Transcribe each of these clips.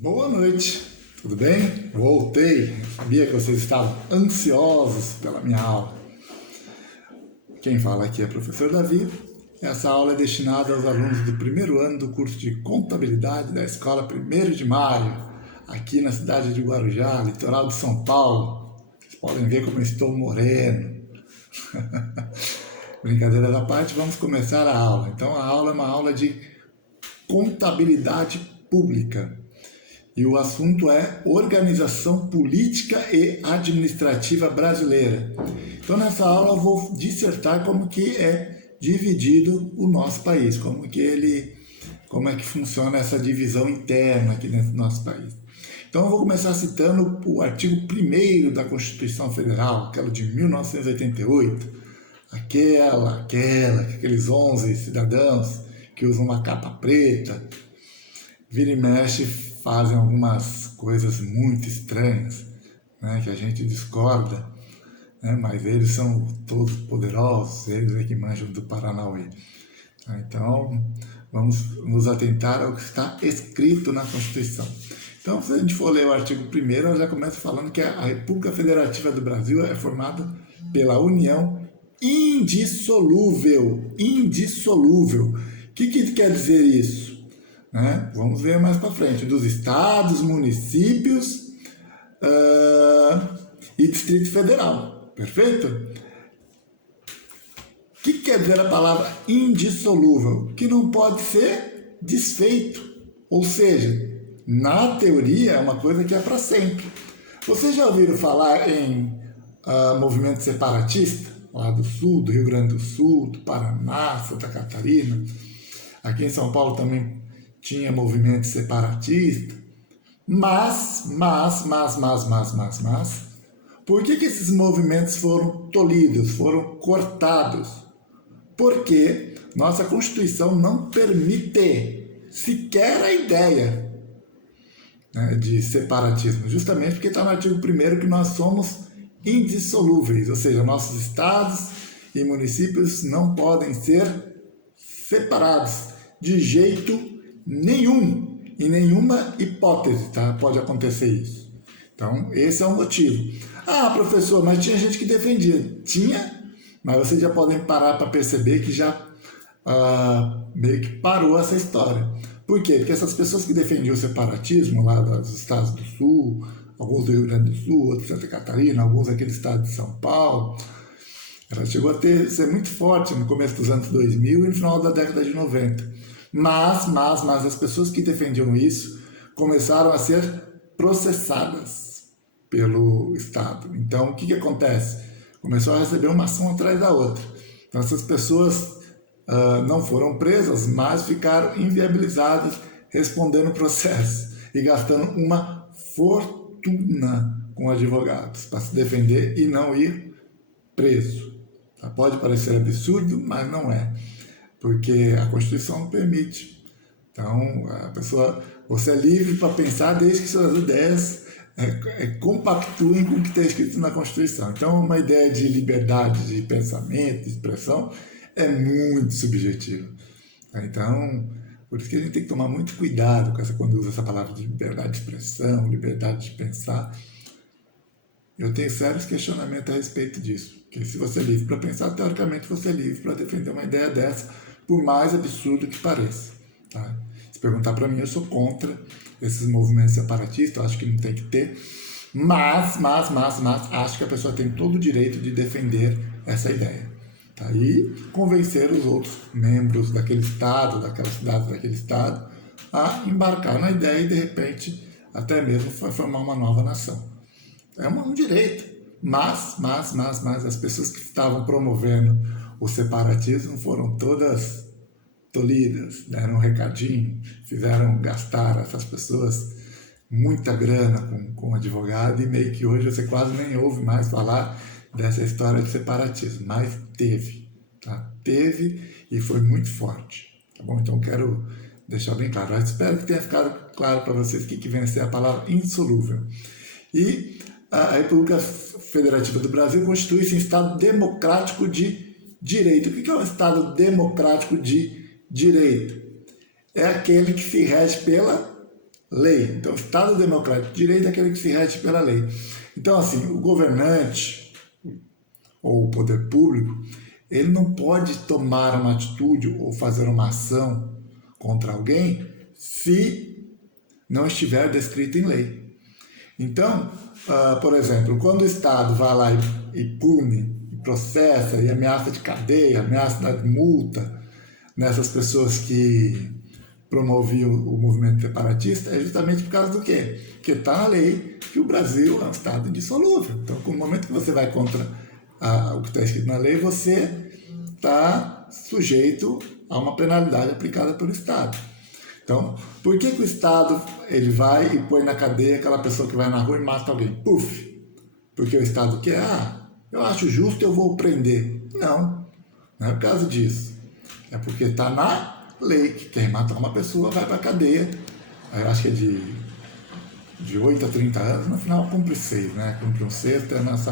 Boa noite, tudo bem? Voltei, sabia que vocês estavam ansiosos pela minha aula. Quem fala aqui é o professor Davi. Essa aula é destinada aos alunos do primeiro ano do curso de Contabilidade da Escola 1º de Maio, aqui na cidade de Guarujá, litoral de São Paulo. Vocês podem ver como eu estou moreno. Brincadeira da parte, vamos começar a aula. Então a aula é uma aula de contabilidade pública. E o assunto é Organização Política e Administrativa Brasileira. Então, nessa aula, eu vou dissertar como que é dividido o nosso país, como é que funciona essa divisão interna aqui dentro do nosso país. Então, eu vou começar citando o artigo 1º da Constituição Federal, aquela de 1988, aqueles 11 cidadãos que usam uma capa preta, vira e mexe, fazem algumas coisas muito estranhas, né, que a gente discorda, né, mas eles são todos poderosos, eles é que manjam do Paranauê. Então, vamos nos atentar ao que está escrito na Constituição. Então, se a gente for ler o artigo 1º, ela já começa falando que a República Federativa do Brasil é formada pela União indissolúvel. Indissolúvel. O que quer dizer isso? Né? Vamos ver mais para frente. Dos estados, municípios e Distrito Federal. Perfeito? O que quer dizer a palavra indissolúvel? Que não pode ser desfeito. Ou seja, na teoria é uma coisa que é para sempre. Vocês já ouviram falar em movimento separatista? Lá do Sul, do Rio Grande do Sul, do Paraná, Santa Catarina. Aqui em São Paulo também tinha movimento separatista, mas, por que esses movimentos foram tolhidos, foram cortados? Porque nossa Constituição não permite sequer a ideia, né, de separatismo, justamente porque está no artigo 1º que nós somos indissolúveis, ou seja, nossos estados e municípios não podem ser separados de jeito nenhum, em nenhuma hipótese, tá? Pode acontecer isso. Então, esse é o motivo. Ah, professor, mas tinha gente que defendia. Tinha, mas vocês já podem parar para perceber que já meio que parou essa história. Por quê? Porque essas pessoas que defendiam o separatismo lá dos estados do Sul, alguns do Rio Grande do Sul, outros de Santa Catarina, alguns daquele estado de São Paulo, ela chegou a ser muito forte no começo dos anos 2000 e no final da década de 90. Mas as pessoas que defendiam isso começaram a ser processadas pelo Estado. Então, o que acontece? Começou a receber uma ação atrás da outra. Então, essas pessoas não foram presas, mas ficaram inviabilizadas respondendo processo e gastando uma fortuna com advogados para se defender e não ir preso. Pode parecer absurdo, mas não é. Porque a Constituição não permite. Então, você é livre para pensar desde que suas ideias compactuem com o que está escrito na Constituição. Então, uma ideia de liberdade de pensamento, de expressão, é muito subjetiva. Então, por isso que a gente tem que tomar muito cuidado quando usa essa palavra de liberdade de expressão, liberdade de pensar. Eu tenho sérios questionamentos a respeito disso. Porque se você é livre para pensar, teoricamente você é livre para defender uma ideia dessa, por mais absurdo que pareça. Tá? Se perguntar para mim, eu sou contra esses movimentos separatistas, eu acho que não tem que ter, mas acho que a pessoa tem todo o direito de defender essa ideia. Tá? E convencer os outros membros daquele estado, daquela cidade, daquele estado, a embarcar na ideia e, de repente, até mesmo formar uma nova nação. É um direito. Mas as pessoas que estavam promovendo o separatismo foram todas tolhidas, deram um recadinho, fizeram gastar essas pessoas muita grana com advogado e meio que hoje você quase nem ouve mais falar dessa história de separatismo, mas teve, tá? Teve e foi muito forte, tá bom? Então quero deixar bem claro. Eu espero que tenha ficado claro para vocês o que vem a ser a palavra indissolúvel. E a República Federativa do Brasil constitui-se em Estado democrático de direito. O que é um Estado democrático de direito? É aquele que se rege pela lei. Então, o Estado democrático de direito é aquele que se rege pela lei. Então, assim, o governante ou o poder público, ele não pode tomar uma atitude ou fazer uma ação contra alguém se não estiver descrito em lei. Então, por exemplo, quando o Estado vai lá e pune, e processa, e ameaça de cadeia, ameaça de multa nessas pessoas que promoviam o movimento separatista, é justamente por causa do quê? Porque está na lei que o Brasil é um Estado indissolúvel. Então, no momento que você vai contra o que está escrito na lei, você está sujeito a uma penalidade aplicada pelo Estado. Então, por que o Estado ele vai e põe na cadeia aquela pessoa que vai na rua e mata alguém? Puf! Porque o Estado quer, eu acho justo, eu vou prender. Não, não é por causa disso. É porque está na lei que quem matar uma pessoa vai para a cadeia. Eu acho que é de 8 a 30 anos, no final cumpre 6, né? Cumpre um sexto, é nosso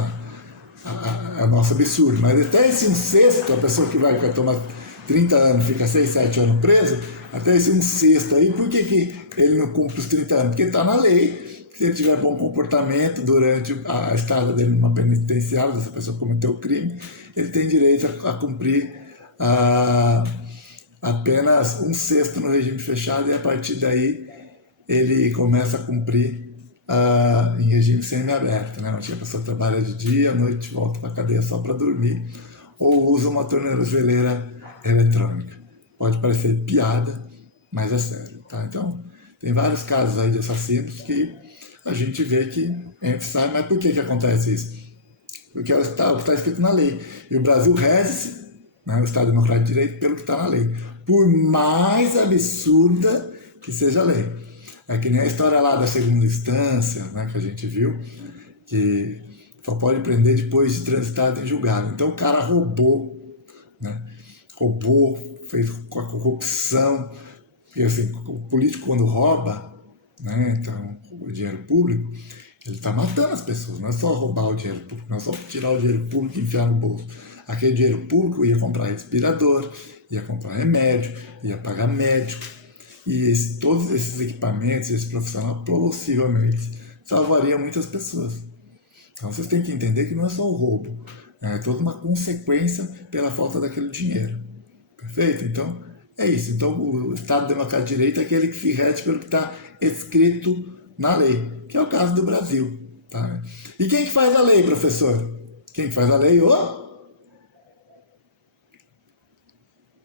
absurdo. Mas até esse um sexto, a pessoa que vai tomar 30 anos, fica 6, 7 anos preso, até esse um sexto aí, por que ele não cumpre os 30 anos? Porque está na lei, se ele tiver bom comportamento durante a estada dele numa penitenciária, se essa pessoa cometeu o crime, ele tem direito a cumprir apenas um sexto no regime fechado, e a partir daí ele começa a cumprir em regime semiaberto, né? Onde a pessoa trabalha de dia, à noite volta para a cadeia só para dormir, ou usa uma tornozeleira eletrônica. Pode parecer piada, mas é sério, tá? Então, tem vários casos aí de assassinos que a gente vê que entra e sai, mas por que acontece isso? Porque é o que está escrito na lei. E o Brasil rege, né, o Estado Democrático de Direito, pelo que está na lei. Por mais absurda que seja a lei. É que nem a história lá da segunda instância, né, que a gente viu, que só pode prender depois de transitado em julgado. Então o cara roubou, né? Fez com a corrupção. E assim, o político quando rouba, né, então, o dinheiro público, ele está matando as pessoas. Não é só roubar o dinheiro público, não é só tirar o dinheiro público e enfiar no bolso. Aquele dinheiro público ia comprar respirador, ia comprar remédio, ia pagar médico. E todos esses equipamentos, esse profissional, possivelmente salvariam muitas pessoas. Então vocês têm que entender que não é só o roubo, é toda uma consequência pela falta daquele dinheiro. Perfeito? Então, é isso. Então, o Estado Democrático de Direito é aquele que se rege pelo que está escrito na lei, que é o caso do Brasil. Tá? E quem que faz a lei, professor? Quem que faz a lei?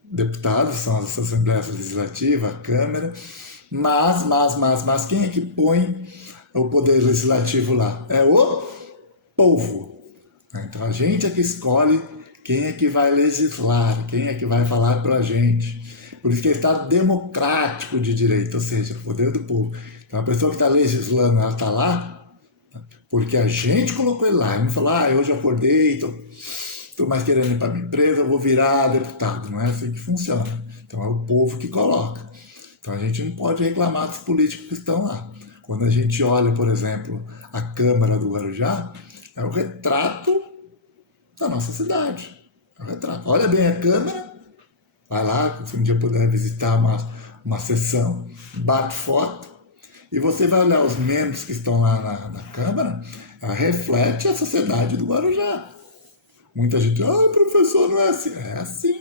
Deputados, são as Assembleias Legislativas, a Câmara, mas quem é que põe o poder legislativo lá? É o povo. Então a gente é que escolhe quem é que vai legislar, quem é que vai falar para a gente. Por isso que é Estado democrático de direito, ou seja, o poder do povo. Então a pessoa que está legislando, ela está lá porque a gente colocou ele lá. Ele não falou, hoje eu acordei, estou mais querendo ir para a minha empresa, eu vou virar deputado. Não é assim que funciona. Então é o povo que coloca. Então a gente não pode reclamar dos políticos que estão lá. Quando a gente olha, por exemplo, a Câmara do Guarujá, é o retrato da nossa cidade. É o retrato. Olha bem a Câmara, vai lá, se um dia puder visitar uma sessão, bate foto, e você vai olhar os membros que estão lá na Câmara, ela reflete a sociedade do Guarujá. Muita gente, professor, não é assim. É assim.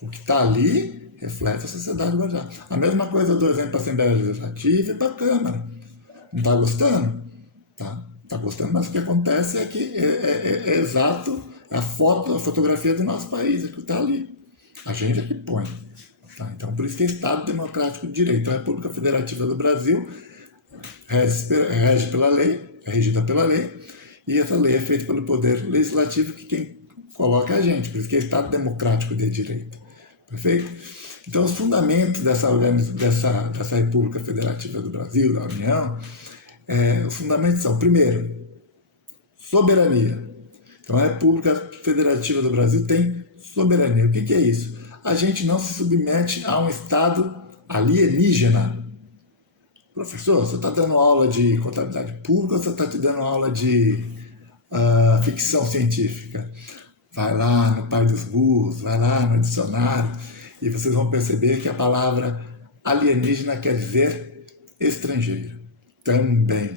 O que está ali reflete a sociedade do Guarujá. A mesma coisa do exemplo para a Assembleia Legislativa e para a Câmara. Não está gostando? Tá gostando, mas o que acontece é que é exato a fotografia do nosso país, é que está ali. A gente é que põe. Tá? Então, por isso que é Estado Democrático de Direito. A República Federativa do Brasil rege pela lei, é regida pela lei, e essa lei é feita pelo Poder Legislativo, que quem coloca é a gente. Por isso que é Estado Democrático de Direito. Perfeito? Então, os fundamentos dessa República Federativa do Brasil, da União, os fundamentos são, primeiro, soberania. Então, a República Federativa do Brasil tem soberania. O que é isso? A gente não se submete a um Estado alienígena. Professor, você está dando aula de contabilidade pública ou você está te dando aula de ficção científica? Vai lá no Pai dos Burros, vai lá no dicionário, e vocês vão perceber que a palavra alienígena quer dizer estrangeira. Também.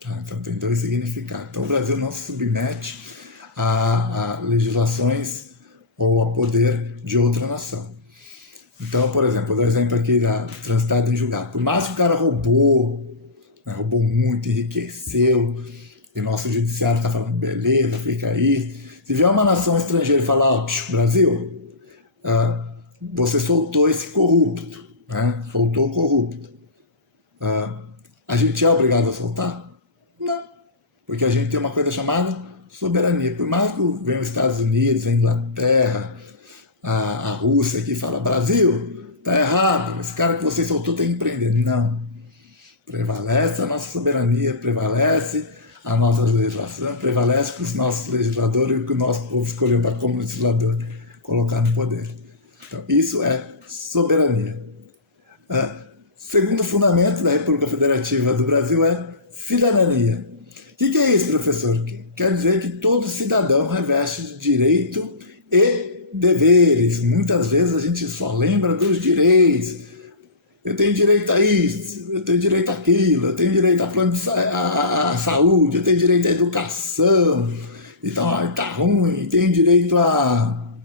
Tá? Então tem dois significados. Então o Brasil não se submete a legislações ou a poder de outra nação. Então, por exemplo, vou dar exemplo aqui da transitado em julgado. Por mais que o cara roubou, né, roubou muito, enriqueceu, e nosso judiciário está falando, beleza, fica aí. Se vier uma nação estrangeira e falar, ó, Brasil, você soltou esse corrupto, né? Soltou o corrupto. A gente é obrigado a soltar? Não. Porque a gente tem uma coisa chamada soberania. Por mais que venham os Estados Unidos, a Inglaterra, a Rússia aqui fala, Brasil, tá errado, esse cara que você soltou tem que prender. Não. Prevalece a nossa soberania, prevalece a nossa legislação, prevalece que os nossos legisladores e o que o nosso povo escolheu para como legislador colocar no poder. Então, isso é soberania. Segundo fundamento da República Federativa do Brasil é cidadania. O que é isso, professor? Quer dizer que todo cidadão reveste de direito e deveres. Muitas vezes a gente só lembra dos direitos. Eu tenho direito a isso, eu tenho direito àquilo, eu tenho direito à saúde, eu tenho direito à educação. Então, tá ruim, tenho direito a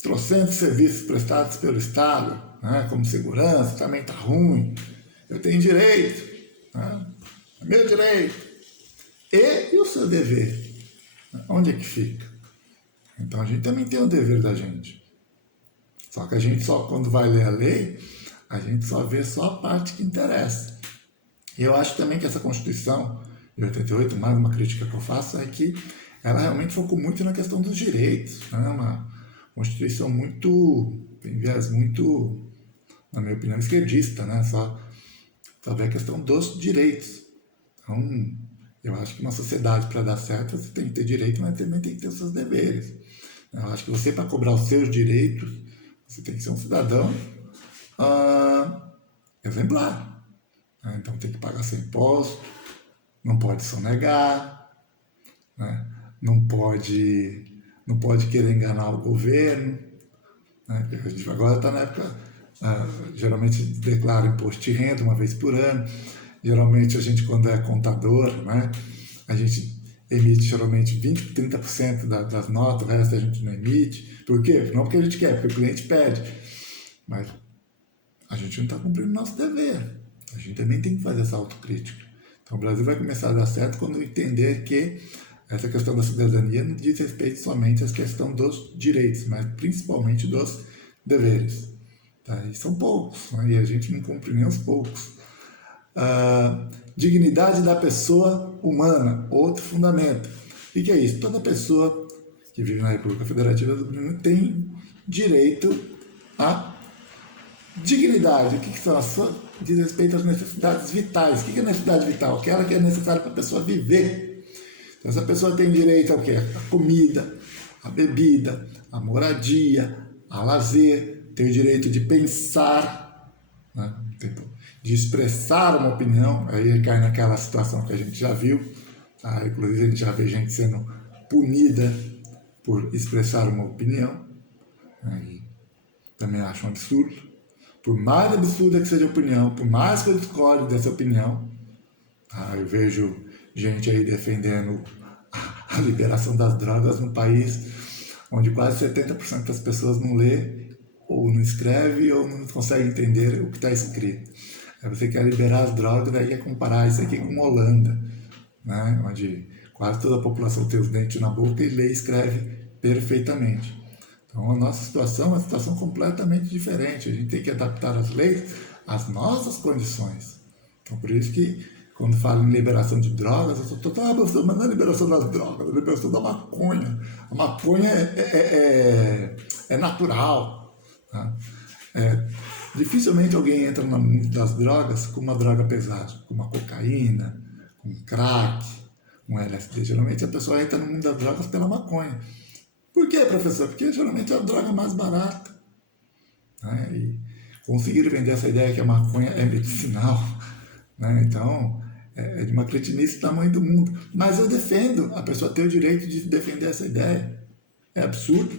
trocentos serviços prestados pelo Estado, né, como segurança, também tá ruim. Eu tenho direito, né, é meu direito. E o seu dever? Onde é que fica? Então a gente também tem o dever da gente. Só que a gente só, quando vai ler a lei, a gente só vê só a parte que interessa. E eu acho também que essa Constituição de 88, mais uma crítica que eu faço, é que ela realmente focou muito na questão dos direitos. Né? Uma Constituição muito, tem viés muito, na minha opinião, esquerdista, né? Só vê a questão dos direitos. Então, eu acho que uma sociedade, para dar certo, você tem que ter direito, mas também tem que ter os seus deveres. Eu acho que você, para cobrar os seus direitos, você tem que ser um cidadão exemplar. Né? Então, tem que pagar seu imposto, não pode sonegar, né? não pode querer enganar o governo. Né? A gente agora está na época, geralmente declara imposto de renda uma vez por ano. Geralmente a gente, quando é contador, né, a gente emite geralmente 20%, 30% das notas, o resto a gente não emite. Por quê? Não porque a gente quer, porque o cliente pede. Mas a gente não está cumprindo o nosso dever. A gente também tem que fazer essa autocrítica. Então o Brasil vai começar a dar certo quando entender que essa questão da cidadania não diz respeito somente à questão dos direitos, mas principalmente dos deveres. Tá? E são poucos, né? E a gente não cumpre nem os poucos. Dignidade da pessoa humana, outro fundamento. O que é isso? Toda pessoa que vive na República Federativa do Brasil tem direito à dignidade. O que são as suas? Diz respeito às necessidades vitais. O que é necessidade vital? Aquela que é necessária para a pessoa viver. Então, essa pessoa tem direito ao quê? A comida, a bebida, a moradia, a lazer, tem o direito de pensar, né? De expressar uma opinião, aí cai naquela situação que a gente já viu, tá? Inclusive a gente já vê gente sendo punida por expressar uma opinião, aí também acho um absurdo. Por mais absurda que seja a opinião, por mais que eu discorde dessa opinião, tá? Eu vejo gente aí defendendo a liberação das drogas no país onde quase 70% das pessoas não lê, ou não escreve, ou não consegue entender o que está escrito. Aí você quer liberar as drogas, daí quer comparar isso aqui com Holanda, né? Onde quase toda a população tem os dentes na boca e lê e escreve perfeitamente. Então a nossa situação é uma situação completamente diferente. A gente tem que adaptar as leis às nossas condições. Então por isso que quando falo em liberação de drogas, eu estou mas não é liberação das drogas, é liberação da maconha. A maconha é natural. Tá? Dificilmente alguém entra no mundo das drogas com uma droga pesada, com uma cocaína, com crack, com LSD. Geralmente a pessoa entra no mundo das drogas pela maconha. Por quê, professor? Porque geralmente é a droga mais barata. Né? E conseguir vender essa ideia que a maconha é medicinal, né? Então é de uma cretinice do tamanho do mundo. Mas eu defendo a pessoa ter o direito de defender essa ideia. É absurdo.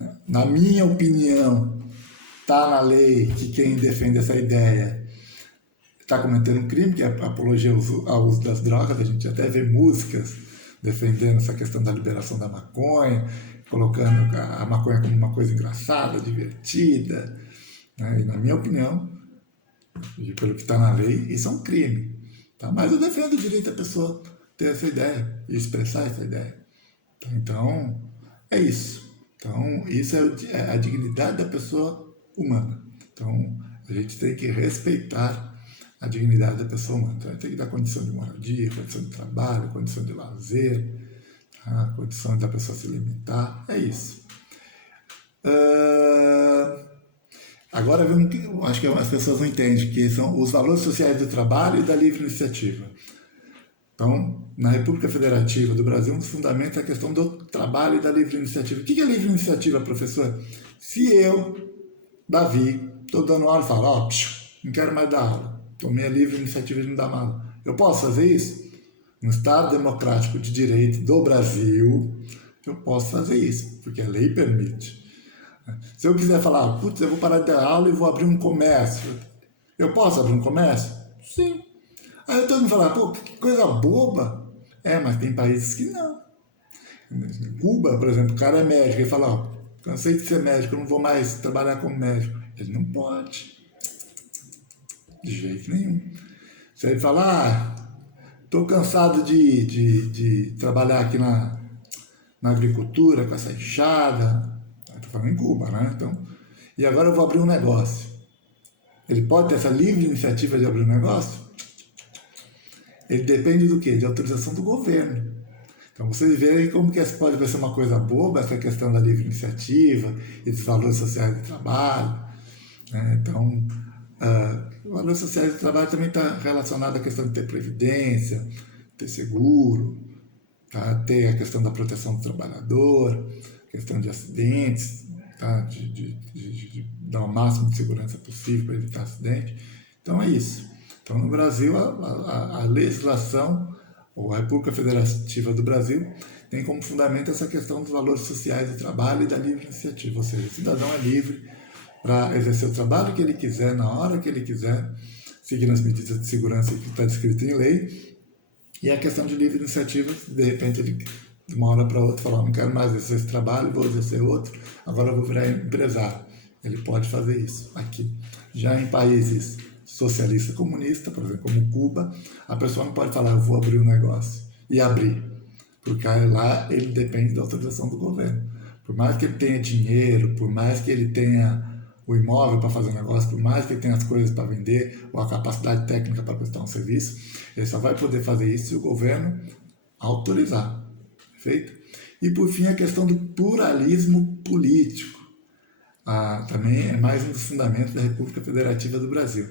Né? Na minha opinião, está na lei que quem defende essa ideia está cometendo um crime, que é a apologia ao uso das drogas. A gente até vê músicas defendendo essa questão da liberação da maconha, colocando a maconha como uma coisa engraçada, divertida, né? E na minha opinião, e pelo que está na lei, isso é um crime. Tá? Mas eu defendo o direito da pessoa ter essa ideia e expressar essa ideia. Então, é isso. Então, isso é a dignidade da pessoa humana. Então, a gente tem que respeitar a dignidade da pessoa humana. Então, a gente tem que dar condição de moradia, condição de trabalho, condição de lazer, tá? Condição da pessoa se alimentar. É isso. Agora, acho que as pessoas não entendem que são os valores sociais do trabalho e da livre iniciativa. Então, na República Federativa do Brasil, um dos fundamentos é a questão do trabalho e da livre iniciativa. O que é livre iniciativa, professor? Se eu, Davi, estou dando aula e falo, não quero mais dar aula, tomei a livre iniciativa de não dar aula, eu posso fazer isso? No Estado Democrático de Direito do Brasil, eu posso fazer isso, porque a lei permite. Se eu quiser falar, eu vou parar de dar aula e vou abrir um comércio, eu posso abrir um comércio? Sim. Aí todo mundo fala, que coisa boba. Mas tem países que não. Em Cuba, por exemplo, o cara é médico, ele fala, cansei de ser médico, eu não vou mais trabalhar como médico. Ele não pode. De jeito nenhum. Se ele falar, estou cansado de trabalhar aqui na agricultura, com essa enxada. Estou falando em Cuba, né? Então, e agora eu vou abrir um negócio. Ele pode ter essa livre iniciativa de abrir um negócio? Ele depende do quê? De autorização do governo. Então vocês veem como que pode parecer uma coisa boba essa questão da livre iniciativa e dos valores sociais do trabalho. Né? Então, os valores sociais do trabalho também está relacionado à questão de ter previdência, ter seguro, tá? Ter a questão da proteção do trabalhador, questão de acidentes, tá? de dar o máximo de segurança possível para evitar acidente. Então é isso. Então, no Brasil, a legislação, ou a República Federativa do Brasil, tem como fundamento essa questão dos valores sociais do trabalho e da livre iniciativa. Ou seja, o cidadão é livre para exercer o trabalho que ele quiser, na hora que ele quiser, seguindo as medidas de segurança que está descrito em lei. E a questão de livre iniciativa, de repente, ele, de uma hora para outra, fala, não quero mais exercer esse trabalho, vou exercer outro, agora eu vou virar empresário. Ele pode fazer isso aqui. Já em países socialista comunista, por exemplo, como Cuba, a pessoa não pode falar, eu vou abrir um negócio e abrir, porque lá ele depende da autorização do governo. Por mais que ele tenha dinheiro, por mais que ele tenha o imóvel para fazer um negócio, por mais que ele tenha as coisas para vender ou a capacidade técnica para prestar um serviço, ele só vai poder fazer isso se o governo autorizar. Perfeito? E por fim, a questão do pluralismo político. Também é mais um dos fundamentos da República Federativa do Brasil,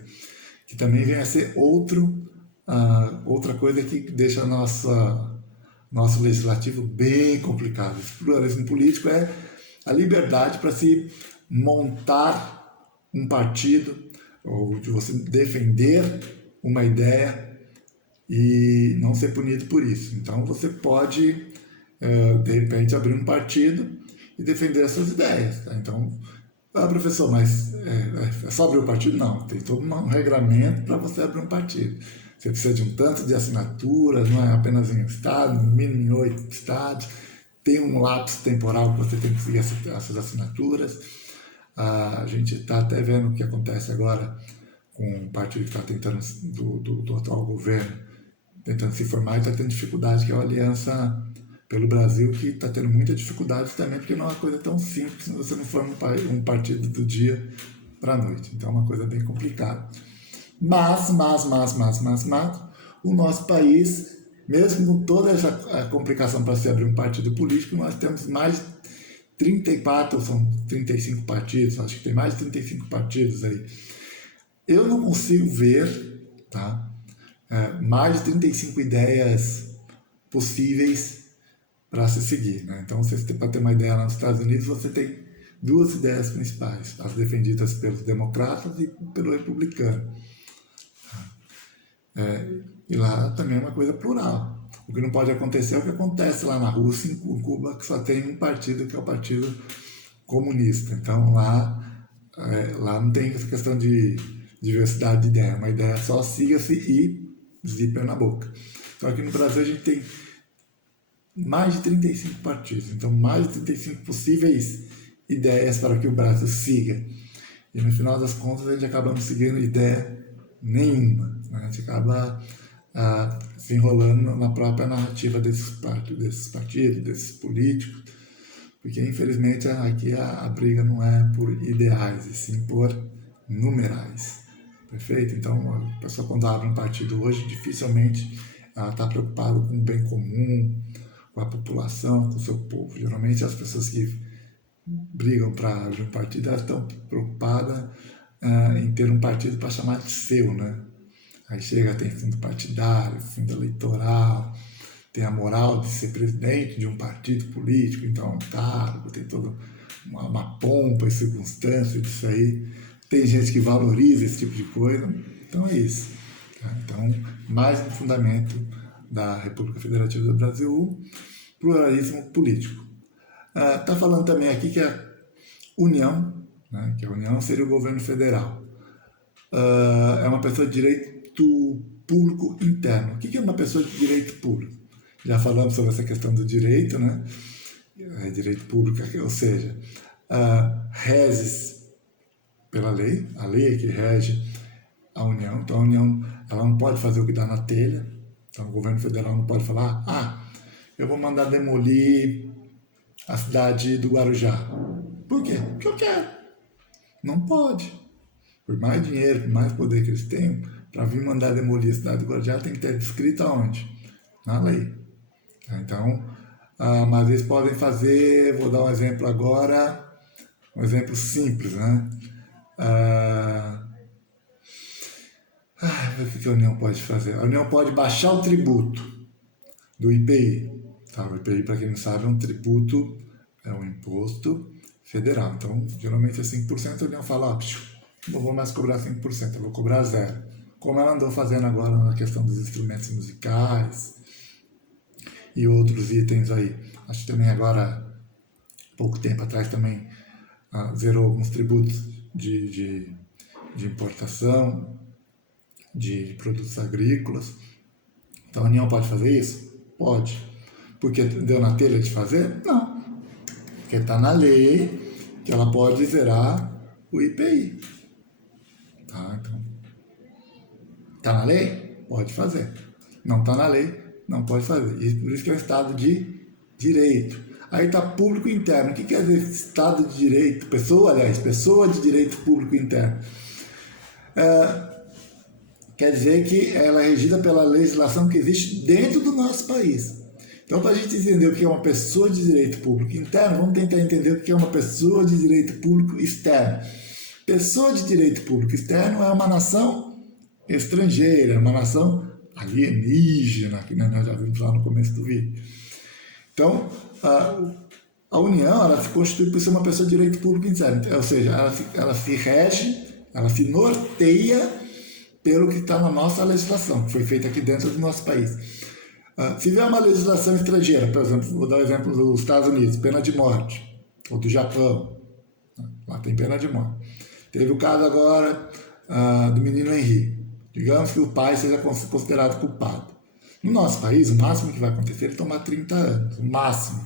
que também vem a ser outra coisa que deixa nosso legislativo bem complicado. Esse pluralismo político é a liberdade para se montar um partido, ou de você defender uma ideia e não ser punido por isso. Então você pode, de repente, abrir um partido e defender as suas ideias. Tá? Então, professor, mas é só abrir o partido? Não, tem todo um regramento para você abrir um partido. Você precisa de um tanto de assinaturas, não é apenas em um estado, no mínimo em 8 estados. Tem um lapso temporal que você tem que seguir essas assinaturas. A gente está até vendo o que acontece agora com o partido que está tentando, do atual governo, tentando se formar e está tendo dificuldade, que é a Aliança pelo Brasil, que está tendo muita dificuldade também, porque não é uma coisa tão simples se você não forma um partido do dia para a noite. Então é uma coisa bem complicada. Mas, o nosso país, mesmo com toda essa complicação para se abrir um partido político, nós temos mais de 34, são 35 partidos, acho que tem mais de 35 partidos aí. Eu não consigo ver, tá, mais de 35 ideias possíveis para se seguir. Né? Então, para ter uma ideia, lá nos Estados Unidos, você tem 2 ideias principais, as defendidas pelos democratas e pelo republicano. E lá também é uma coisa plural. O que não pode acontecer é o que acontece lá na Rússia, em Cuba, que só tem um partido, que é o Partido Comunista. Então lá Lá não tem essa questão de diversidade de ideia, uma ideia só, siga-se e zíper na boca. Então aqui no Brasil a gente tem mais de 35 partidos, então mais de 35 possíveis ideias para que o Brasil siga. E no final das contas a gente acaba não seguindo ideia nenhuma, né? A gente acaba se enrolando na própria narrativa desses partidos, desses políticos, porque infelizmente aqui a briga não é por ideais, e sim por numerais. Perfeito? Então a pessoa quando abre um partido hoje, dificilmente ela está preocupada com o bem comum, com a população, com o seu povo. Geralmente as pessoas que brigam para abrir um partido, elas estão preocupadas em ter um partido para chamar de seu, né? Aí chega, tem fundo partidário, fundo eleitoral, tem a moral de ser presidente de um partido político, então é um cargo, tem toda uma pompa e circunstância disso aí. Tem gente que valoriza esse tipo de coisa, então é isso. Tá? Então, mais um fundamento da República Federativa do Brasil, pluralismo político. Está falando também aqui que a União, né, que a União seria o governo federal, é uma pessoa de direito público interno. O que é uma pessoa de direito público? Já falamos sobre essa questão do direito, né? Direito público, ou seja, rege pela lei, a lei é que rege a União, então a União ela não pode fazer o que dá na telha, então o governo federal não pode falar, eu vou mandar demolir a cidade do Guarujá. Por quê? Porque eu quero. Não pode. Por mais dinheiro, por mais poder que eles tenham, para vir mandar demolir a cidade do Guarujá, tem que ter descrito aonde? Na lei. Então, mas eles podem fazer, vou dar um exemplo agora, um exemplo simples, né? O que a União pode fazer? A União pode baixar o tributo do IPI. Tá? O IPI, para quem não sabe, é um tributo, é um imposto federal. Então, geralmente é 5%, a União fala, não vou mais cobrar 5%, eu vou cobrar 0%. Como ela andou fazendo agora na questão dos instrumentos musicais e outros itens aí. Acho que também agora, pouco tempo atrás, também zerou alguns tributos de importação de produtos agrícolas. Então a União pode fazer isso? Pode. Porque deu na telha de fazer? Não. Porque está na lei que ela pode zerar o IPI. Tá? Então, está na lei? Pode fazer. Não está na lei? Não pode fazer. E por isso que é um Estado de direito. Aí está público interno. O que quer dizer Estado de direito? Pessoa de direito público interno. Quer dizer que ela é regida pela legislação que existe dentro do nosso país. Então, para a gente entender o que é uma pessoa de direito público interno, vamos tentar entender o que é uma pessoa de direito público externo. Pessoa de direito público externo é uma nação estrangeira, uma nação alienígena, que nós já vimos lá no começo do vídeo. Então, a União ela se constitui por ser uma pessoa de direito público interno, ou seja, ela se rege, ela se norteia pelo que está na nossa legislação, que foi feita aqui dentro do nosso país. Se vier uma legislação estrangeira, por exemplo, vou dar o exemplo dos Estados Unidos, pena de morte, ou do Japão, lá tem pena de morte. Teve o caso agora do menino Henrique. Digamos que o pai seja considerado culpado. No nosso país, o máximo que vai acontecer é ele tomar 30 anos, o máximo.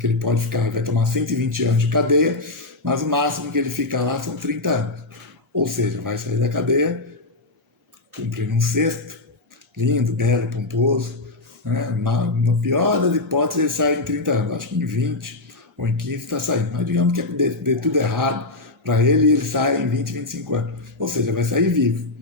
Que ele pode ficar, vai tomar 120 anos de cadeia, mas o máximo que ele fica lá são 30 anos. Ou seja, vai sair da cadeia cumprindo um sexto, lindo, belo, pomposo. Né? No pior das hipóteses, ele sai em 30 anos. Acho que em 20 ou em 15 está saindo. Mas digamos que dê tudo errado para ele e ele sai em 20, 25 anos. Ou seja, vai sair vivo.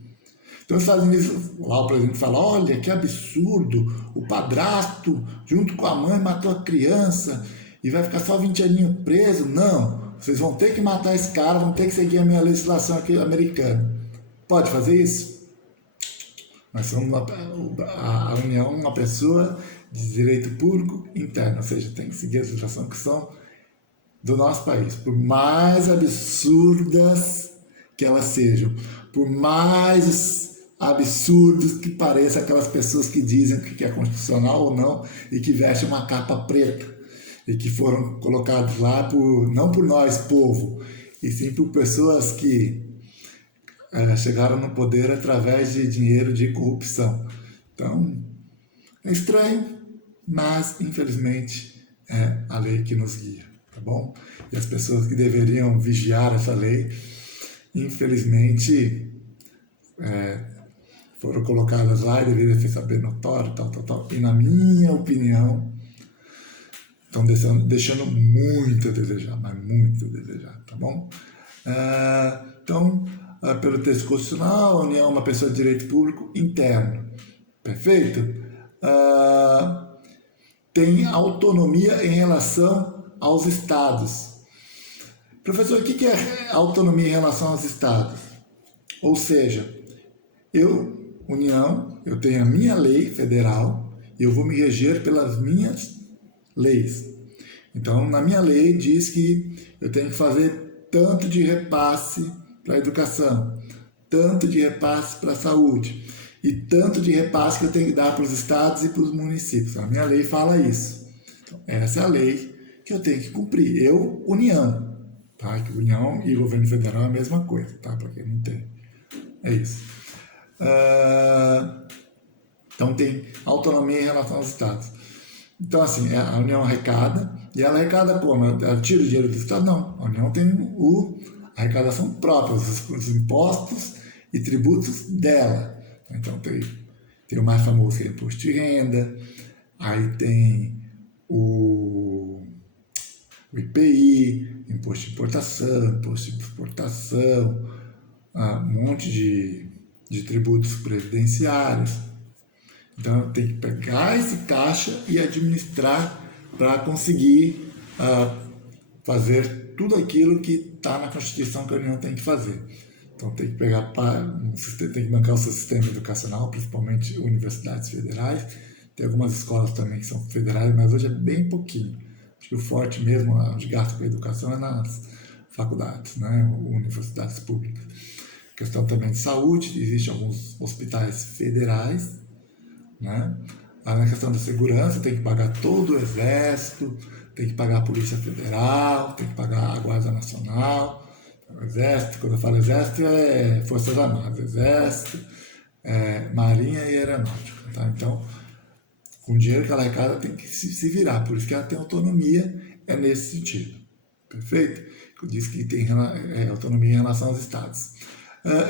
Então, os Estados Unidos, lá o presidente fala, olha, que absurdo, o padrasto, junto com a mãe, matou a criança e vai ficar só 20 aninhos preso. Não, vocês vão ter que matar esse cara, vão ter que seguir a minha legislação aqui americana. Pode fazer isso? Nós somos a União uma pessoa de direito público interno, ou seja, tem que seguir a legislação que são do nosso país. Por mais absurdas que elas sejam, por mais absurdos que pareçam aquelas pessoas que dizem que é constitucional ou não e que vestem uma capa preta e que foram colocados lá não por nós, povo, e sim por pessoas que chegaram no poder através de dinheiro de corrupção. Então, é estranho, mas infelizmente é a lei que nos guia, tá bom? E as pessoas que deveriam vigiar essa lei, infelizmente, foram colocadas lá e deveriam ser saber notório, tal, tal, tal. E na minha opinião, estão deixando muito a desejar, mas muito a desejar, tá bom? Então, pelo texto constitucional, a União é uma pessoa de direito público interno, perfeito? Tem autonomia em relação aos estados. Professor, o que é autonomia em relação aos estados? Ou seja, União, eu tenho a minha lei federal e eu vou me reger pelas minhas leis. Então, na minha lei diz que eu tenho que fazer tanto de repasse para a educação, tanto de repasse para a saúde e tanto de repasse que eu tenho que dar para os estados e para os municípios. A minha lei fala isso. Então, essa é a lei que eu tenho que cumprir. Eu, União. Tá? Que União e governo federal é a mesma coisa, tá? Para quem não entende. É isso. Então tem autonomia em relação aos estados. Então assim, a União arrecada, e ela arrecada como? Ela tira o dinheiro do estado? Não. A União tem a arrecadação própria, os impostos e tributos dela. Então tem o mais famoso que é o imposto de renda, aí tem o IPI, imposto de importação, imposto de exportação, um monte de tributos previdenciários. Então tem que pegar esse caixa e administrar para conseguir fazer tudo aquilo que está na Constituição que a União tem que fazer. Então tem que pegar tem que bancar o seu sistema educacional, principalmente universidades federais. Tem algumas escolas também que são federais, mas hoje é bem pouquinho. Acho que o forte mesmo de gasto com a educação é nas faculdades, né, universidades públicas. Questão também de saúde, existem alguns hospitais federais, né? Aí na questão da segurança, tem que pagar todo o Exército, tem que pagar a Polícia Federal, tem que pagar a Guarda Nacional. O Exército, quando eu falo Exército, é Forças Armadas, Exército, Marinha e Aeronáutica. Tá? Então, com o dinheiro que ela arrecada, tem que se virar, por isso que ela tem autonomia, é nesse sentido. Perfeito? Eu disse que tem autonomia em relação aos estados.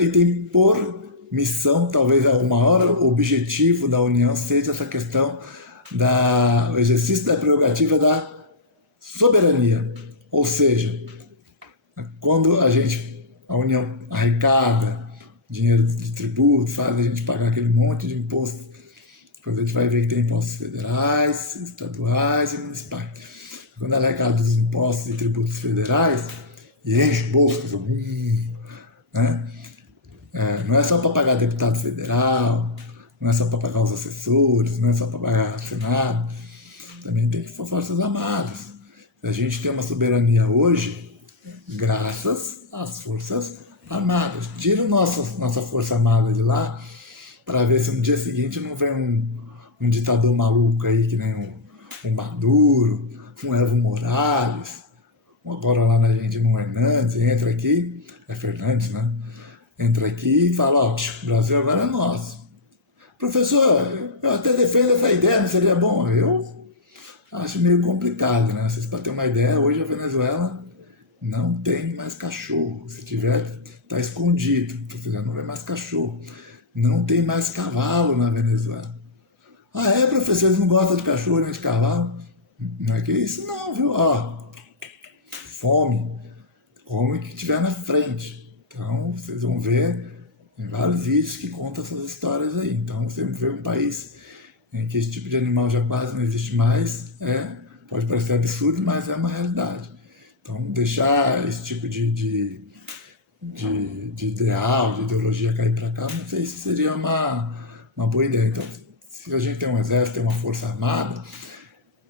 E tem por missão, talvez o maior objetivo da União seja essa questão do exercício da prerrogativa da soberania. Ou seja, quando a União arrecada dinheiro de tributo, faz a gente pagar aquele monte de imposto, depois a gente vai ver que tem impostos federais, estaduais e municipais. Quando ela arrecada os impostos e tributos federais e enche o bolso, né? Não é só para pagar deputado federal, não é só para pagar os assessores, não é só para pagar o Senado, também tem que for Forças Armadas. A gente tem uma soberania hoje graças às Forças Armadas. Tira nossa Força Armada de lá para ver se no dia seguinte não vem um ditador maluco aí, que nem um Maduro, um Evo Morales, agora lá na Argentina um Hernandes, entra aqui, é Fernandes, né? Entra aqui e fala, ó, o Brasil agora é nosso. Professor, eu até defendo essa ideia, não seria bom? Eu acho meio complicado, né? Vocês, para ter uma ideia, hoje a Venezuela não tem mais cachorro. Se tiver, está escondido. Não é mais cachorro. Não tem mais cavalo na Venezuela. Ah, é, professor? Vocês não gostam de cachorro nem de cavalo? Não é que isso? Não, viu? Ó, fome. Come o que tiver na frente. Então, vocês vão ver, tem vários vídeos que contam essas histórias aí. Então, você vê um país em que esse tipo de animal já quase não existe mais, pode parecer absurdo, mas é uma realidade. Então, deixar esse tipo de ideal, de ideologia cair para cá, não sei se seria uma boa ideia. Então, se a gente tem um exército, tem uma força armada,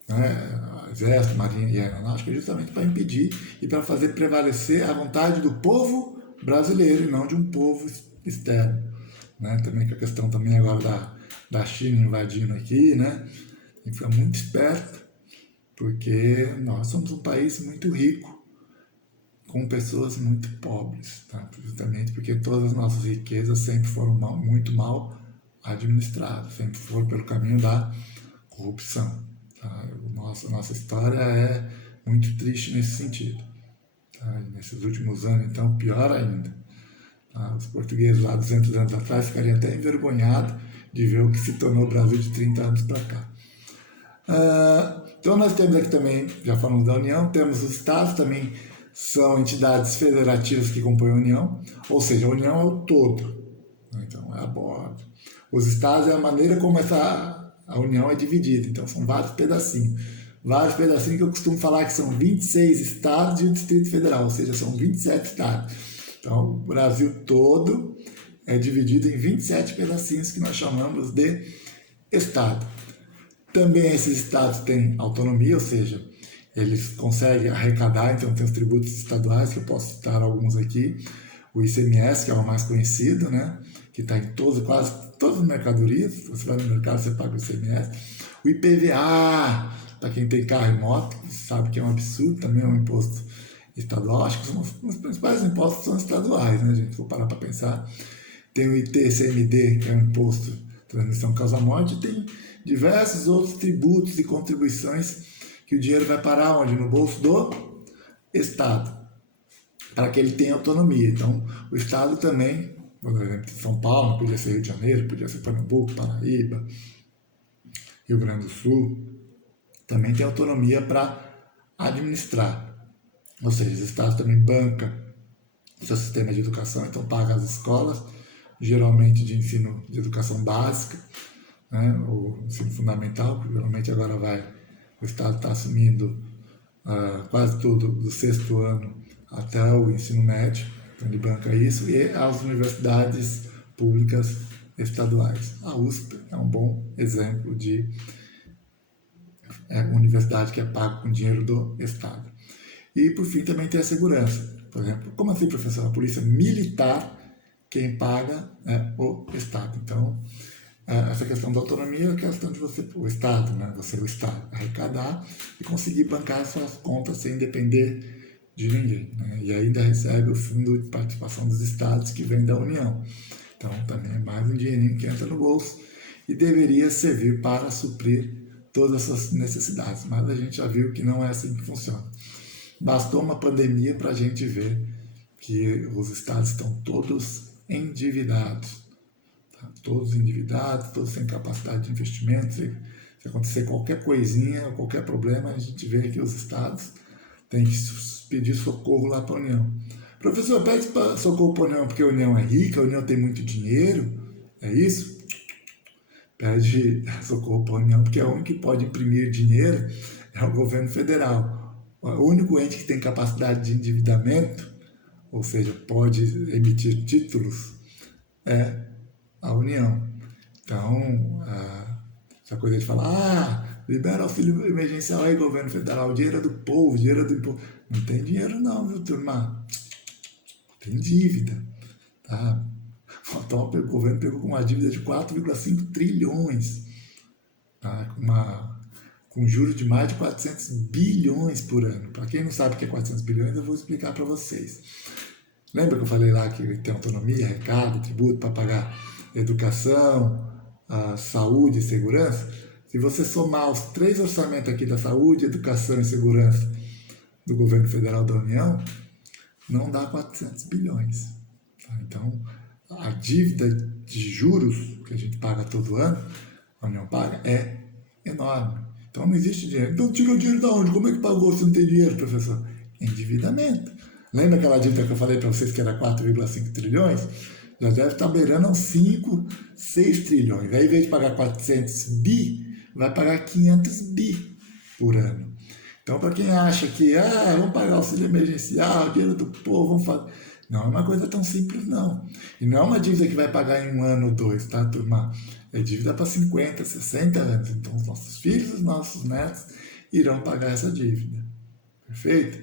né, exército, marinha e aeronáutica, é justamente para impedir e para fazer prevalecer a vontade do povo brasileiro e não de um povo externo, né? Também com a questão também agora da China invadindo aqui, né? Tem que ficar muito esperto, porque nós somos um país muito rico, com pessoas muito pobres, tá? Justamente porque todas as nossas riquezas sempre foram muito mal administradas, sempre foram pelo caminho da corrupção. Tá? A nossa história é muito triste nesse sentido. Tá? E nesses últimos anos, então, pior ainda. Tá? Os portugueses lá 200 anos atrás ficariam até envergonhados de ver o que se tornou o Brasil de 30 anos para cá. Então nós temos aqui também, já falamos da União, temos os estados também, são entidades federativas que compõem a União, ou seja, a União é o todo, então é a borda. Os estados é a maneira como a União é dividida, então são vários pedacinhos que eu costumo falar que são 26 estados e o Distrito Federal, ou seja, são 27 estados. Então o Brasil todo é dividido em 27 pedacinhos que nós chamamos de estado. Também esses estados têm autonomia, ou seja, eles conseguem arrecadar, então tem os tributos estaduais, que eu posso citar alguns aqui, o ICMS, que é o mais conhecido, né, que está em quase todas as mercadorias, você vai no mercado, você paga o ICMS, o IPVA, para quem tem carro e moto, sabe que é um absurdo, também é um imposto estadual, acho que os principais impostos são estaduais, né, gente, vou parar para pensar, tem o ITCMD, que é um imposto de transmissão causa-morte, e tem diversos outros tributos e contribuições que o dinheiro vai parar onde? No bolso do Estado, para que ele tenha autonomia. Então, o Estado também, por exemplo, São Paulo, podia ser Rio de Janeiro, podia ser Pernambuco, Paraíba, Rio Grande do Sul, também tem autonomia para administrar. Ou seja, os Estados também bancam o seu sistema de educação, então paga as escolas, geralmente de ensino de educação básica, né, o ensino fundamental, que geralmente agora o Estado está assumindo quase tudo do 6º ano até o ensino médio, então ele banca isso, e as universidades públicas estaduais. A USP é um bom exemplo de universidade que é paga com dinheiro do Estado. E, por fim, também tem a segurança. Por exemplo, como assim, professor? A polícia militar, quem paga é o Estado. Então, essa questão da autonomia é a questão de você, o Estado, né? Você, o Estado, arrecadar e conseguir bancar suas contas sem depender de ninguém, né? E ainda recebe o fundo de participação dos estados que vem da União. Então, também é mais um dinheirinho que entra no bolso e deveria servir para suprir todas essas necessidades. Mas a gente já viu que não é assim que funciona. Bastou uma pandemia para a gente ver que os estados estão todos endividados. Todos endividados, todos sem capacidade de investimento. Se acontecer qualquer coisinha, qualquer problema, a gente vê que os estados têm que pedir socorro lá para a União. Professor, pede socorro para a União porque a União é rica, a União tem muito dinheiro, é isso? Pede socorro para a União porque é o único que pode imprimir dinheiro é o governo federal. O único ente que tem capacidade de endividamento, ou seja, pode emitir títulos, é a União. Então, essa coisa de falar, libera auxílio emergencial aí, governo federal, o dinheiro é do povo, o dinheiro é do povo. Não tem dinheiro não, viu, turma? Tem dívida, tá? Então, o governo pegou com uma dívida de 4,5 trilhões, tá? Com juros de mais de 400 bilhões por ano. Para quem não sabe o que é 400 bilhões, eu vou explicar para vocês. Lembra que eu falei lá que tem autonomia, recado, tributo para pagar educação, saúde e segurança? Se você somar os 3 orçamentos aqui da saúde, educação e segurança do governo federal da União, não dá 400 bilhões. Tá? Então, a dívida de juros que a gente paga todo ano, a União paga, é enorme. Então não existe dinheiro. Então tira o dinheiro de onde? Como é que pagou se não tem dinheiro, professor? Endividamento. Lembra aquela dívida que eu falei para vocês que era 4,5 trilhões? Já deve estar beirando uns 5, 6 trilhões. Aí, em vez de pagar 400 bi, vai pagar 500 bi por ano. Então, para quem acha que vamos pagar auxílio emergencial, dinheiro do povo, vamos fazer... Não é uma coisa tão simples, não. E não é uma dívida que vai pagar em 1 ano ou 2, tá, turma? É dívida para 50, 60 anos. Então, os nossos filhos, os nossos netos irão pagar essa dívida. Perfeito?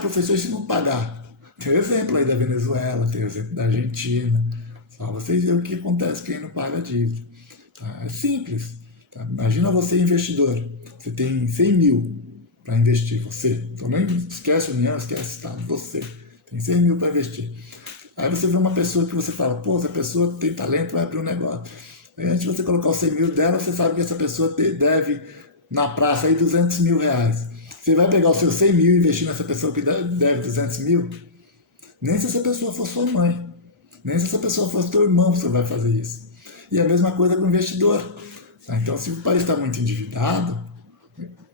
Professor, e se não pagar? Tem o exemplo aí da Venezuela, tem o exemplo da Argentina. Só vocês verem o que acontece quem não paga a dívida. Tá? É simples. Tá? Imagina você, investidor. Você tem 100 mil para investir, você. Então, nem esquece a União, esquece o Estado, você. tem 100 mil para investir. Aí você vê uma pessoa que você fala, pô, essa pessoa tem talento, vai abrir um negócio. Aí antes de você colocar os 100 mil dela, você sabe que essa pessoa deve na praça aí 200 mil reais. Você vai pegar os seus 100 mil e investir nessa pessoa que deve 200 mil? Nem se essa pessoa for sua mãe. Nem se essa pessoa for seu irmão você vai fazer isso. E a mesma coisa com o investidor. Tá? Então, se o país está muito endividado,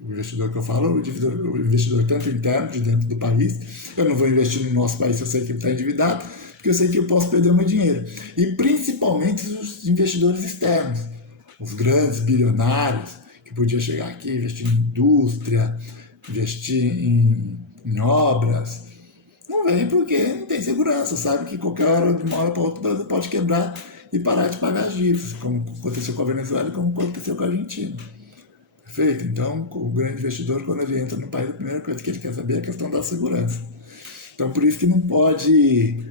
o investidor que eu falo, o investidor tanto interno, de dentro do país, eu não vou investir no nosso país se eu sei que ele está endividado, porque eu sei que eu posso perder o meu dinheiro. E principalmente os investidores externos, os grandes bilionários, que podiam chegar aqui e investir em indústria, investir em obras. Não vem porque não tem segurança, sabe que qualquer hora, de uma hora para outra, o Brasil pode quebrar e parar de pagar as dívidas, como aconteceu com a Venezuela e como aconteceu com a Argentina. Perfeito? Então, o grande investidor, quando ele entra no país, a primeira coisa que ele quer saber é a questão da segurança. Então, por isso que não pode,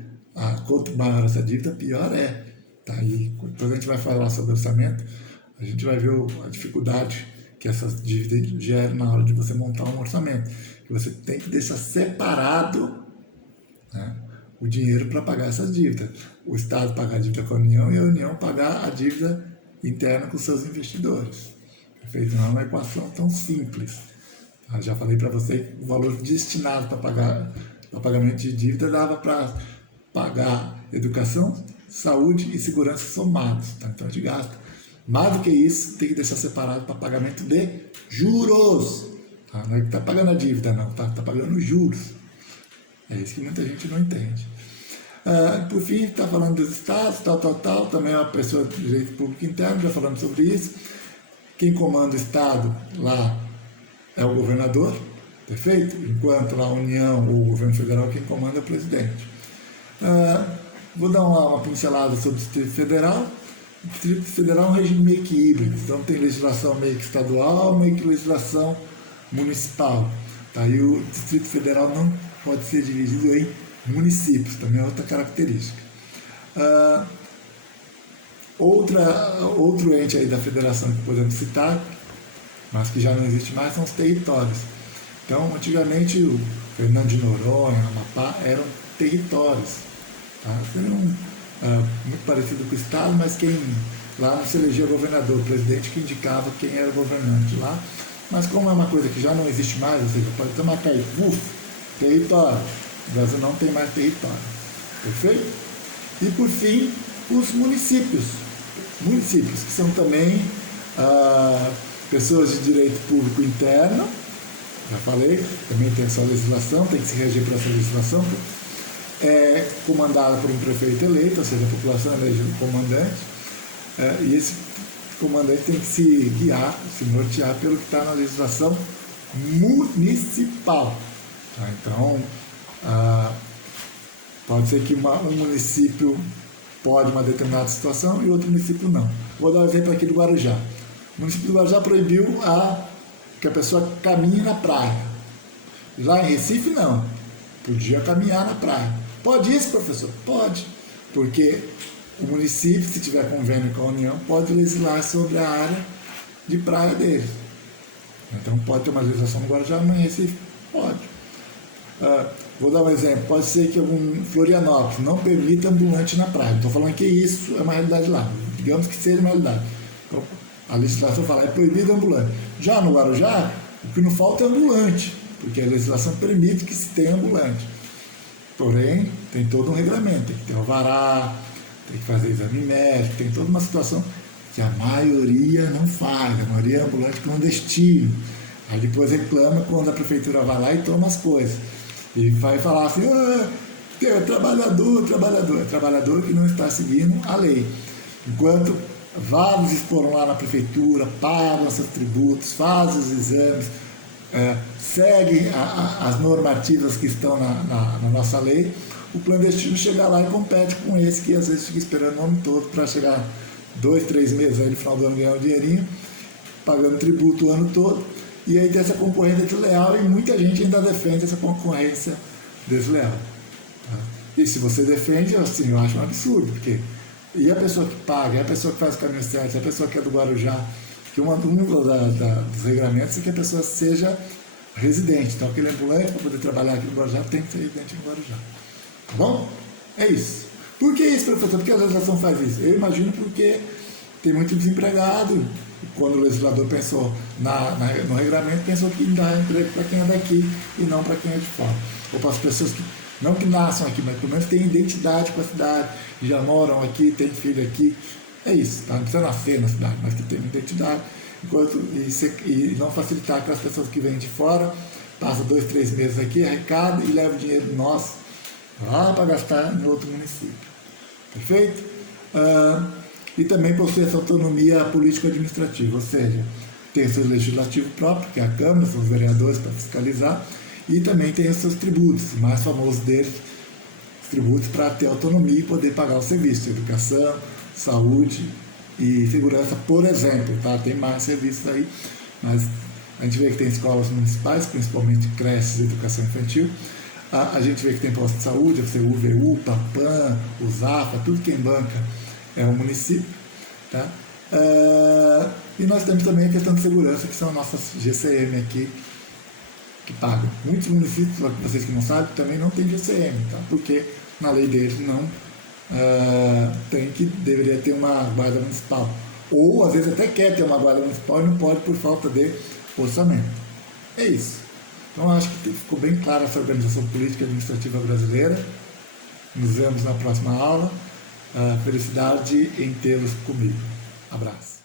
quanto maior essa dívida, pior é. Tá? E depois a gente vai falar sobre orçamento, a gente vai ver a dificuldade que essas dívidas geram na hora de você montar um orçamento. Que você tem que deixar separado, né, o dinheiro para pagar essas dívidas. O Estado pagar a dívida com a União e a União pagar a dívida interna com seus investidores. Perfeito? Não é uma equação tão simples. Eu já falei para você que o valor destinado para pagamento de dívida dava para pagar educação, saúde e segurança somados. Tá? Então a gente gasta. Mais do que isso, tem que deixar separado para pagamento de juros. Tá? Não é que está pagando a dívida, não. Está pagando juros. É isso que muita gente não entende. Por fim, está falando dos estados, tal. Também é uma pessoa de direito público interno, já falamos sobre isso. Quem comanda o estado lá é o governador, perfeito? Enquanto lá a União ou o governo federal, quem comanda é o presidente. Vou dar uma pincelada sobre o Distrito Federal. O Distrito Federal é um regime meio que híbrido, então tem legislação meio que estadual, meio que legislação municipal. Tá? E o Distrito Federal não pode ser dividido em municípios, também é outra característica. Outro ente aí da federação que podemos citar, mas que já não existe mais, são os territórios. Então, antigamente, o Fernando de Noronha, Amapá, eram territórios. Tá? Seriam muito parecido com o Estado, mas quem lá não se elegia governador, o presidente que indicava quem era o governante lá. Mas como é uma coisa que já não existe mais, ou seja, pode ter uma cair, território. O Brasil não tem mais território. Perfeito? E por fim, os municípios. Municípios, que são também pessoas de direito público interno, já falei, também tem essa legislação, tem que se reger por essa legislação, é comandada por um prefeito eleito, ou seja, a população elege um comandante, e esse comandante tem que se guiar, se nortear pelo que está na legislação municipal. Tá? Então, pode ser que um município pode uma determinada situação e outro município não. Vou dar um exemplo aqui do Guarujá. O município do Guarujá proibiu que a pessoa caminhe na praia. Lá em Recife, não. Podia caminhar na praia. Pode isso, professor? Pode. Porque o município, se tiver convênio com a União, pode legislar sobre a área de praia dele. Então, pode ter uma legislação no Guarujá, mas em Recife? Pode. Vou dar um exemplo. Pode ser que algum Florianópolis não permita ambulante na praia. Estou falando que isso é uma realidade lá. Digamos que seja uma realidade. Então, a legislação fala, é proibido ambulante. Já no Guarujá, o que não falta é ambulante, porque a legislação permite que se tenha ambulante. Porém, tem todo um regulamento, tem que ter alvará, tem que fazer exame médico, tem toda uma situação que a maioria não faz, a maioria é ambulante clandestino. Aí depois reclama quando a prefeitura vai lá e toma as coisas. E vai falar assim, é trabalhador que não está seguindo a lei. Enquanto vários foram lá na prefeitura, pagam seus tributos, fazem os exames, seguem as normativas que estão na nossa lei, o clandestino chega lá e compete com esse que às vezes fica esperando o ano todo para chegar 2, 3 meses aí no final do ano ganhar um dinheirinho, pagando tributo o ano todo, e aí tem essa concorrência desleal e muita gente ainda defende essa concorrência desleal. Tá? E se você defende, assim, eu acho um absurdo, porque e a pessoa que paga, e a pessoa que faz o caminho certo, e a pessoa que é do Guarujá, que um dos regulamentos é que a pessoa seja residente. Então, aquele ambulante, para poder trabalhar aqui no Guarujá, tem que ser residente no Guarujá. Tá bom? É isso. Por que isso, professor? Por que a legislação faz isso? Eu imagino porque tem muito desempregado. Quando o legislador pensou no regulamento, pensou que dá emprego para quem é daqui e não para quem é de fora. Ou para as pessoas que, não que nasçam aqui, mas pelo menos têm identidade com a cidade, que já moram aqui, têm filho aqui. É isso, tá? Não precisa nascer na cidade, mas que tem identidade. E não facilitar aquelas pessoas que vêm de fora, passa 2, 3 meses aqui, arrecada e leva o dinheiro nosso lá para gastar em outro município. Perfeito? E também possui essa autonomia político-administrativa, ou seja, tem seu legislativo próprio, que é a Câmara, são os vereadores para fiscalizar, e também tem os seus tributos, o mais famoso deles, os tributos para ter autonomia e poder pagar o serviço, educação, saúde e segurança, por exemplo, tá? Tem mais serviços aí, mas a gente vê que tem escolas municipais, principalmente creches e educação infantil, a gente vê que tem posto de saúde, a UVU, PAPAM, o ZAFA, tudo quem banca é o município, tá? E nós temos também a questão de segurança, que são nossas GCM aqui, que pagam. Muitos municípios, vocês que não sabem, também não tem GCM, tá? Porque na lei deles não deveria ter uma guarda municipal. Ou às vezes até quer ter uma guarda municipal e não pode por falta de orçamento. É isso. Então acho que ficou bem clara essa organização política e administrativa brasileira. Nos vemos na próxima aula. Felicidade em tê-los comigo. Abraço.